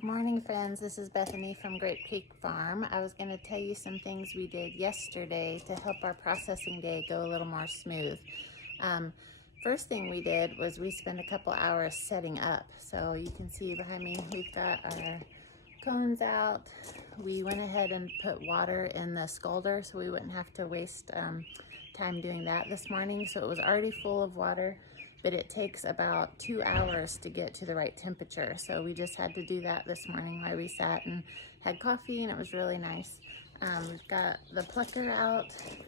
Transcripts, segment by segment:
Good morning, friends. This is Bethany from Grape Creek Farm. I was going to tell you some things we did yesterday to help our processing day go a little more smooth. First thing we did was we spent a couple hours setting up. So you can see behind me, we've got our cones out. We went ahead and put water in the scalder so we wouldn't have to waste time doing that this morning. So it was already full of water, but it takes about 2 hours to get to the right temperature. So we just had to do that this morning while we sat and had coffee, and it was really nice. We've got the plucker out.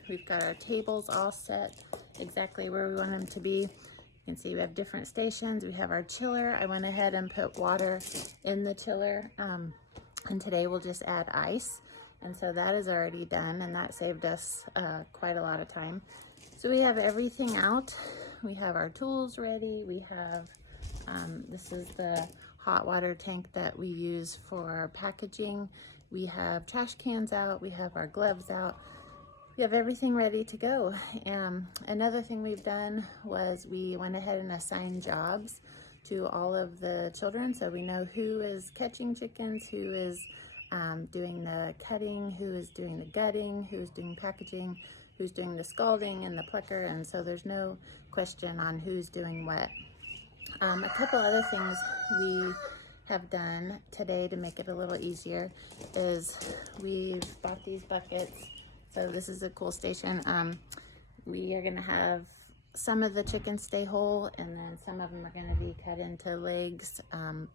We've got our tables all set exactly where we want them to be. You can see we have different stations. We have our chiller. I went ahead and put water in the chiller, and today we'll just add ice. And so that is already done, and that saved us quite a lot of time. So we have everything out. We have our tools ready. We have, this is the hot water tank that we use for packaging. We have trash cans out. We have our gloves out. We have everything ready to go. Another thing we've done was we went ahead and assigned jobs to all of the children. So we know who is catching chickens, who is doing the cutting, who is doing the gutting, who's doing packaging, who's doing the scalding and the plucker, and so there's no question on who's doing what. A couple other things we have done today to make it a little easier is we've bought these buckets. So this is a cool station. We are gonna have some of the chickens stay whole, and then some of them are gonna be cut into legs,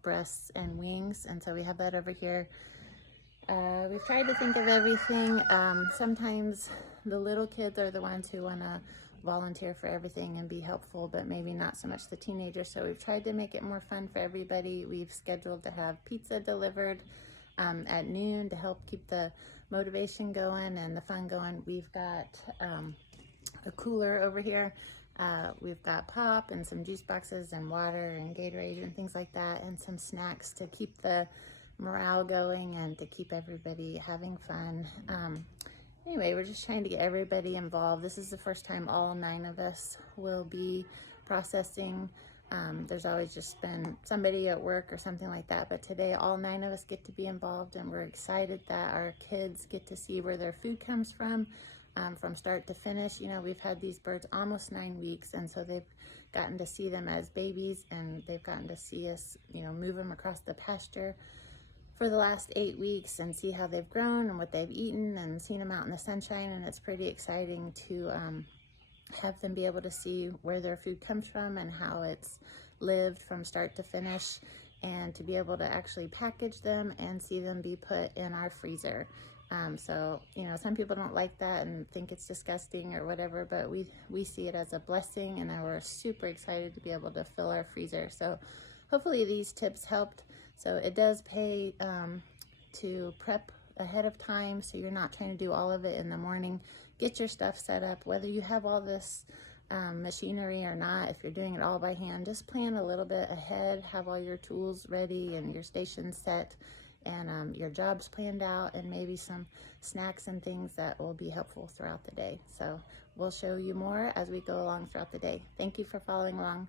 breasts, and wings, and so we have that over here. We've tried to think of everything. Sometimes the little kids are the ones who want to volunteer for everything and be helpful, but maybe not so much the teenagers. So we've tried to make it more fun for everybody. We've scheduled to have pizza delivered at noon to help keep the motivation going and the fun going. We've got a cooler over here. We've got pop and some juice boxes and water and Gatorade and things like that, and some snacks to keep the morale going and to keep everybody having fun. Anyway, we're just trying to get everybody involved. This is the first time all 9 of us will be processing. There's always just been somebody at work or something like that, but today all 9 of us get to be involved, and we're excited that our kids get to see where their food comes from start to finish. You know, we've had these birds almost 9 weeks, and so they've gotten to see them as babies, and they've gotten to see us, you know, move them across the pasture for the last 8 weeks and see how they've grown and what they've eaten, and seen them out in the sunshine. And it's pretty exciting to have them be able to see where their food comes from and how it's lived from start to finish, and to be able to actually package them and see them be put in our freezer. So, you know, some people don't like that and think it's disgusting or whatever, but we see it as a blessing, and we're super excited to be able to fill our freezer. So hopefully these tips helped. So it does pay to prep ahead of time, so you're not trying to do all of it in the morning. Get your stuff set up, whether you have all this machinery or not. If you're doing it all by hand, just plan a little bit ahead, have all your tools ready and your stations set, and your jobs planned out, and maybe some snacks and things that will be helpful throughout the day. So we'll show you more as we go along throughout the day. Thank you for following along.